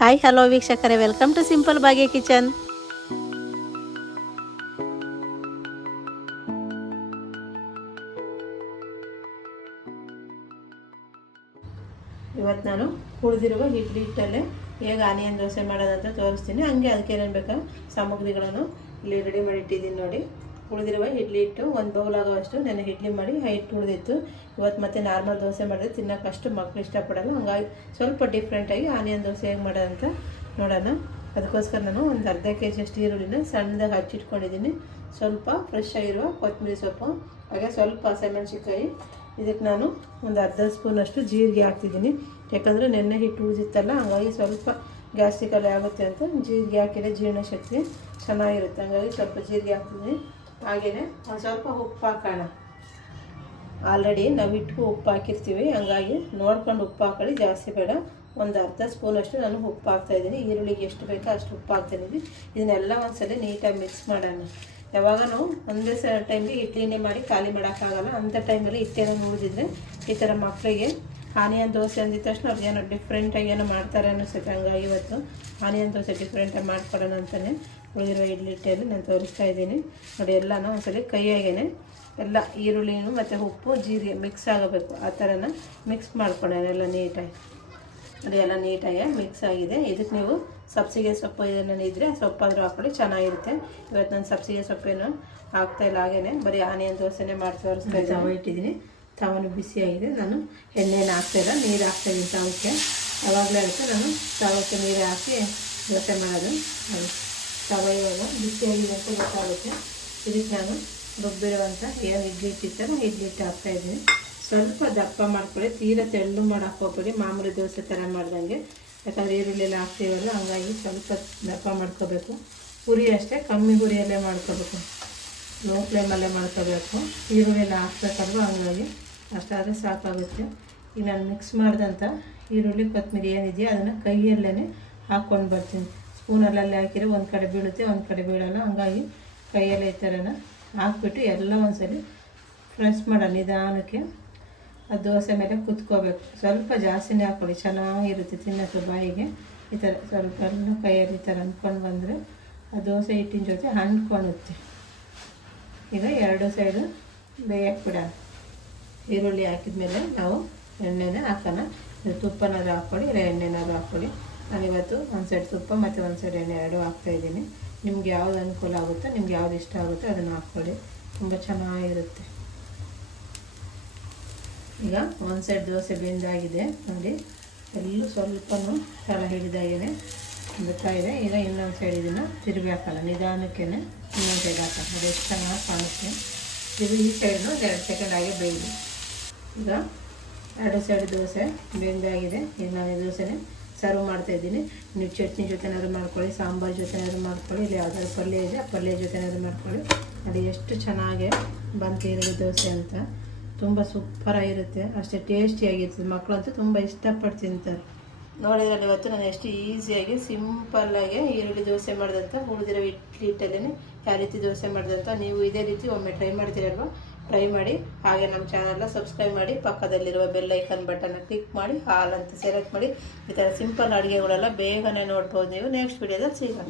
Hi hello ವೀಕ್ಷಕರೇ. Welcome to simple ಬಾಗೆ kitchen ಇವತ್ತು ನಾನು ಉಳಿದಿರುವ ಇಡ್ಲಿ ಹಿಟ್ಟಲ್ಲೇ ಹೇಗೆ ಆನಿಯನ್ ದೋಸೆ ಮಾಡೋದಂತ ತೋರಿಸ್ತೀನಿ. ಹಂಗೆ ಅದಕ್ಕೆ ಏನೇನು ಬೇಕಾ? ಸಾಮಗ್ರಿಗಳನ್ನು ಇಲ್ಲಿ ರೆಡಿ ಮಾಡಿ ಇಟ್ಟಿದ್ದೀನಿ ನೋಡಿ. ಉಳಿದಿರುವ ಇಡ್ಲಿ ಹಿಟ್ಟು ಒಂದು ಬೌಲ್ ಆಗೋವಷ್ಟು ನೆನೆ ಇಡ್ಲಿ ಮಾಡಿ ಹಿಟ್ಟು ಉಳಿದಿತ್ತು ಇವತ್ತು ಮತ್ತೆ ನಾರ್ಮಲ್ ದೋಸೆ ಮಾಡಿದ್ರೆ ತಿನ್ನೋಕ್ಕಷ್ಟು ಮಕ್ಕಳು ಇಷ್ಟಪಡಲ್ಲ. ಹಂಗಾಗಿ ಸ್ವಲ್ಪ ಡಿಫ್ರೆಂಟಾಗಿ ಆನಿಯನ್ ದೋಸೆ ಹೇಗೆ ಮಾಡೋದಂತ ನೋಡೋಣ. ಅದಕ್ಕೋಸ್ಕರ ನಾನು ಒಂದು ಅರ್ಧ ಕೆ ಜಿಯಷ್ಟು ಈರುಳ್ಳಿನ ಸಣ್ಣದಾಗಿ ಹಚ್ಚಿಟ್ಕೊಂಡಿದ್ದೀನಿ. ಸ್ವಲ್ಪ ಫ್ರೆಶ್ ಆಗಿರುವ ಕೊತ್ತಂಬರಿ ಸೊಪ್ಪು, ಹಾಗೆ ಸ್ವಲ್ಪ ಹಸಿಮೆಣ್ಸಿನ್ಕಾಯಿ. ಇದಕ್ಕೆ ನಾನು ಒಂದು ಅರ್ಧ ಸ್ಪೂನಷ್ಟು ಜೀರಿಗೆ ಹಾಕ್ತಿದ್ದೀನಿ. ಯಾಕಂದರೆ ನೆನ್ನೆ ಹಿಟ್ಟು ಉಳಿದಿತ್ತಲ್ಲ ಹಂಗಾಗಿ ಸ್ವಲ್ಪ ಗ್ಯಾಸ್ಟಿಕಲ್ಲಿ ಆಗುತ್ತೆ ಅಂತ ಜೀರಿಗೆ ಹಾಕಿದರೆ ಜೀರ್ಣಶಕ್ತಿ ಚೆನ್ನಾಗಿರುತ್ತೆ. ಹಂಗಾಗಿ ಸ್ವಲ್ಪ ಜೀರಿಗೆ ಹಾಕ್ತಿದ್ದೀನಿ. ಹಾಗೆಯೇ ಒಂದು ಸ್ವಲ್ಪ ಉಪ್ಪು ಹಾಕೋಣ. ಆಲ್ರೆಡಿ ನಾವು ಹಿಟ್ಟಿಗೂ ಉಪ್ಪು ಹಾಕಿರ್ತೀವಿ, ಹಂಗಾಗಿ ನೋಡ್ಕೊಂಡು ಉಪ್ಪು ಹಾಕೊಳ್ಳಿ, ಜಾಸ್ತಿ ಬೇಡ. ಒಂದು ಅರ್ಧ ಸ್ಪೂನಷ್ಟು ನಾನು ಉಪ್ಪು ಹಾಕ್ತಾಯಿದ್ದೀನಿ ಈರುಳ್ಳಿಗೆ ಎಷ್ಟು ಬೇಕೋ ಅಷ್ಟು ಉಪ್ಪು ಹಾಕ್ತಾಯಿದ್ದೀನಿ ಇದನ್ನೆಲ್ಲ ಒಂದ್ಸಲ ನೀಟಾಗಿ ಮಿಕ್ಸ್ ಮಾಡೋಣ. ಯಾವಾಗನೂ ಒಂದೇ ಸ ಟೈಮ್ಗೆ ಇಡ್ಲಿನೇ ಮಾಡಿ ಖಾಲಿ ಮಾಡೋಕ್ಕಾಗಲ್ಲ. ಅಂಥ ಟೈಮಲ್ಲಿ ಇಟ್ಟೇನ ನೋಡಿದ್ರೆ ಈ ಥರ ಮಕ್ಕಳಿಗೆ ಆನಿಯನ್ ದೋಸೆ ಅಂದಿದ ತಕ್ಷಣ ಅವ್ರಿಗೆ ಏನೋ ಡಿಫ್ರೆಂಟಾಗಿ ಏನೋ ಮಾಡ್ತಾರೆ ಅನ್ನಿಸುತ್ತೆ. ಹಂಗಾಗಿ ಇವತ್ತು ಆನಿಯನ್ ದೋಸೆ ಡಿಫ್ರೆಂಟಾಗಿ ಮಾಡ್ಕೊಡೋಣ ಅಂತಲೇ ಉಳಿದಿರೋ ಇಡ್ಲಿ ಹಿಟ್ಟೆಯಲ್ಲಿ ನಾನು ತೋರಿಸ್ತಾ ಇದ್ದೀನಿ. ನೋಡಿ, ಎಲ್ಲನೂ ಒಂದ್ಸಲಿ ಕೈಯಾಗೇನೆ ಎಲ್ಲ ಈರುಳ್ಳಿನೂ ಮತ್ತು ಉಪ್ಪು, ಜೀರಿಗೆ ಮಿಕ್ಸ್ ಆಗಬೇಕು. ಆ ಥರನ ಮಿಕ್ಸ್ ಮಾಡ್ಕೊಳ್ಳೋಣ ಎಲ್ಲ ನೀಟಾಗಿ. ಅದೆಲ್ಲ ನೀಟಾಗಿ ಮಿಕ್ಸ್ ಆಗಿದೆ. ಇದಕ್ಕೆ ನೀವು ಸಬ್ಸಿಗೆ ಸೊಪ್ಪು ಏನೇನು ಇದ್ದರೆ ಸೊಪ್ಪಾದರೂ ಹಾಕೊಳ್ಳಿ ಚೆನ್ನಾಗಿರುತ್ತೆ. ಇವತ್ತು ನಾನು ಸಬ್ಸಿಗೆ ಸೊಪ್ಪೇನು ಹಾಕ್ತಾ ಇಲ್ಲ, ಹಾಗೇನೆ ಬರೀ ಆನಿಯನ್ ದೋಸೆನೇ ಮಾಡಿ ತೋರಿಸ್ತಾ ತವ ಇಟ್ಟಿದ್ದೀನಿ. ತವನು ಬಿಸಿಯಾಗಿದೆ ನಾನು ಎಣ್ಣೆನ ಹಾಕ್ತಾಯಿಲ್ಲ ನೀರು ಹಾಕ್ತಾಯಿದ್ದೀನಿ ತಾವಕ್ಕೆ. ಯಾವಾಗಲೇ ಆಗುತ್ತೆ ನಾನು ತಾವಕ್ಕೆ ನೀರು ಹಾಕಿ ದೋಸೆ ಮಾಡೋದು. ತವ ಇವಾಗ ಅಂತ ಗೊತ್ತಾಗುತ್ತೆ. ಇದಕ್ಕೆ ನಾನು ರುಬ್ಬಿರುವಂಥ ಏನು ಇಡ್ಲಿ ಇಟ್ಟಿರ್ತಾರೆ ಇಡ್ಲಿ ಹಿಟ್ಟು ಹಾಕ್ತಾಯಿದ್ದೀನಿ ಸ್ವಲ್ಪ ದಪ್ಪ ಮಾಡ್ಕೊಳ್ಳಿ. ತೀರಾ ತೆಳ್ಳು ಮಾಡಕ್ಕೆ ಹೋಗ್ಬೇಡಿ. ಮಾಮೂಲಿ ದೋಸೆ ಥರ ಮಾಡ್ದಂಗೆ. ಯಾಕಂದರೆ ಈರುಳ್ಳಿ ಎಲ್ಲ ಹಾಕ್ತೀವಲ್ಲ, ಹಂಗಾಗಿ ಸ್ವಲ್ಪ ದಪ್ಪ ಮಾಡ್ಕೋಬೇಕು. ಹುರಿ ಅಷ್ಟೇ, ಕಮ್ಮಿ ಹುರಿಯಲ್ಲೇ ಮಾಡ್ಕೋಬೇಕು. ಲೋ ಫ್ಲೇಮಲ್ಲೇ ಮಾಡ್ಕೋಬೇಕು. ಈರುಳ್ಳಿ ಎಲ್ಲ ಹಾಕ್ಬೇಕಲ್ವ? ಹಂಗಾಗಿ ಅಷ್ಟಾದರೆ ಸಾಕಾಗುತ್ತೆ. ಈಗ ನಾನು ಮಿಕ್ಸ್ ಮಾಡಿದಂಥ ಈರುಳ್ಳಿ, ಕೊತ್ತಂಬರಿ ಏನಿದೆಯೋ ಅದನ್ನು ಕೈಯಲ್ಲೇ ಹಾಕ್ಕೊಂಡು ಬರ್ತೀನಿ. ಸ್ಪೂನಲ್ಲಲ್ಲಿ ಹಾಕಿದ್ರೆ ಒಂದು ಕಡೆ ಬೀಳುತ್ತೆ, ಒಂದು ಕಡೆ ಬೀಳಲ್ಲ. ಹಂಗಾಗಿ ಕೈಯಲ್ಲೇ ಈ ಥರನ ಹಾಕ್ಬಿಟ್ಟು ಎಲ್ಲ ಒಂದ್ಸಲಿ ಫ್ರೆಶ್ ಮಾಡೋಣ ನಿಧಾನಕ್ಕೆ. ಆ ದೋಸೆ ಮೇಲೆ ಕುತ್ಕೋಬೇಕು. ಸ್ವಲ್ಪ ಜಾಸ್ತಿನೇ ಹಾಕ್ಕೊಳ್ಳಿ ಚೆನ್ನಾಗಿರುತ್ತೆ ತಿನ್ನೋಕ್ಕೆ ಬಾಯಿಗೆ. ಈ ಥರ ಸ್ವಲ್ಪ ಎಲ್ಲ ಕೈಯಲ್ಲಿ ಈ ಥರ ಅಂದ್ಕೊಂಡು ಬಂದರೆ ಆ ದೋಸೆ ಹಿಟ್ಟಿನ ಜೊತೆ ಅಂದ್ಕೊಳುತ್ತೆ ಈಗ ಎರಡು ಸೈಡು ಬೇಯಕ್ಕೆ ಬಿಡೋಣ. ಈರುಳ್ಳಿ ಹಾಕಿದ್ಮೇಲೆ ನಾವು ಎಣ್ಣೆನೇ ಹಾಕೋಣ. ತುಪ್ಪನಾದ್ರು ಹಾಕ್ಕೊಳ್ಳಿ, ಇಲ್ಲ ಎಣ್ಣೆನಾದ್ರು ಹಾಕ್ಕೊಳ್ಳಿ. ನಾನಿವತ್ತು ಒಂದು ಸೈಡ್ ತುಪ್ಪ ಮತ್ತು ಒಂದು ಸೈಡ್ ಎಣ್ಣೆ ಎರಡು ಹಾಕ್ತಾಯಿದ್ದೀನಿ ನಿಮ್ಗೆ ಯಾವ್ದು ಅನುಕೂಲ ಆಗುತ್ತೋ, ನಿಮ್ಗೆ ಯಾವ್ದು ಇಷ್ಟ ಆಗುತ್ತೋ ಅದನ್ನು ಹಾಕ್ಕೊಳ್ಳಿ. ತುಂಬ ಚೆನ್ನಾಗಿರುತ್ತೆ. ಈಗ ಒಂದು ಸೈಡ್ ದೋಸೆ ಬೆಂದಾಗಿದೆ. ನೋಡಿ, ಎಲ್ಲೂ ಸ್ವಲ್ಪನೂ ತಳ ಹಿಡಿದಾಗೇನೆ ಇದೆ. ಈಗ ಇನ್ನೊಂದು ಸೈಡ್ ಇದನ್ನು ತಿರುಗಿ ಹಾಕಲ್ಲ ನಿಧಾನಕ್ಕೆ ಇನ್ನೊಂದು ಸೈಡ್ ಹಾಕಲ್ಲ. ಅದು ಎಷ್ಟು ಚೆನ್ನಾಗಿ ಕಾಣುತ್ತೆ. ಇದು ಈ ಸೈಡ್ನು ಎರಡು ಸೆಕೆಂಡ್ ಆಗಿ ಬೇಯಿದೆ ಈಗ ಎರಡು ಸೈಡ್ ದೋಸೆ ಬೆಂದಾಗಿದೆ. ಈಗ ನಾನು ಸರ್ವ್ ಮಾಡ್ತಾಯಿದ್ದೀನಿ ನೀವು ಚಟ್ನಿ ಜೊತೆನಾದ್ರು ಮಾಡ್ಕೊಳ್ಳಿ, ಸಾಂಬಾರು ಜೊತೆನಾದ್ರು ಮಾಡ್ಕೊಳ್ಳಿ, ಇಲ್ಲ ಯಾವ್ದಾದ್ರು ಪಲ್ಯ ಇದೆ, ಆ ಪಲ್ಯ ಜೊತೆನಾದ್ರು ಮಾಡ್ಕೊಳ್ಳಿ. ಅದು ಎಷ್ಟು ಚೆನ್ನಾಗಿ ಬಂತು ಈರುಳ್ಳಿ ದೋಸೆ ಅಂತ. ತುಂಬ ಸೂಪರಾಗಿರುತ್ತೆ ಅಷ್ಟೇ ಟೇಸ್ಟಿಯಾಗಿರ್ತದೆ ಮಕ್ಕಳಂತೂ ತುಂಬ ಇಷ್ಟಪಟ್ಟು ತಿಂತಾರೆ. ನೋಡಿದ್ರಲ್ಲಿ ಇವತ್ತು ನಾನು ಎಷ್ಟು ಈಸಿಯಾಗಿ ಸಿಂಪಲ್ಲಾಗಿ ಈರುಳ್ಳಿ ದೋಸೆ ಮಾಡಿದಂಥ ಉಳಿದಿರೋ ಇಡ್ಲಿ ಹಿಟ್ಟಲ್ಲೇ ಯಾವ ರೀತಿ ದೋಸೆ ಮಾಡಿದಂಥ ನೀವು ಇದೇ ರೀತಿ ಒಮ್ಮೆ ಟ್ರೈ ಮಾಡ್ತೀರಲ್ವ? ಟ್ರೈ ಮಾಡಿ, ಹಾಗೆ ನಮ್ಮ ಚಾನಲ್ನ ಸಬ್ಸ್ಕ್ರೈಬ್ ಮಾಡಿ, ಪಕ್ಕದಲ್ಲಿರುವ ಬೆಲ್ ಐಕನ್ ಬಟನ್ನ ಕ್ಲಿಕ್ ಮಾಡಿ ಹಾಲ್ ಅಂತ ಸೆಲೆಕ್ಟ್ ಮಾಡಿ. ಈ ಥರ ಸಿಂಪಲ್ ಅಡುಗೆಗಳೆಲ್ಲ ಬೇಗನೆ ನೋಡ್ಬೋದು ನೀವು. ನೆಕ್ಸ್ಟ್ ವಿಡಿಯೋದಲ್ಲಿ ಸಿಗೋಣ.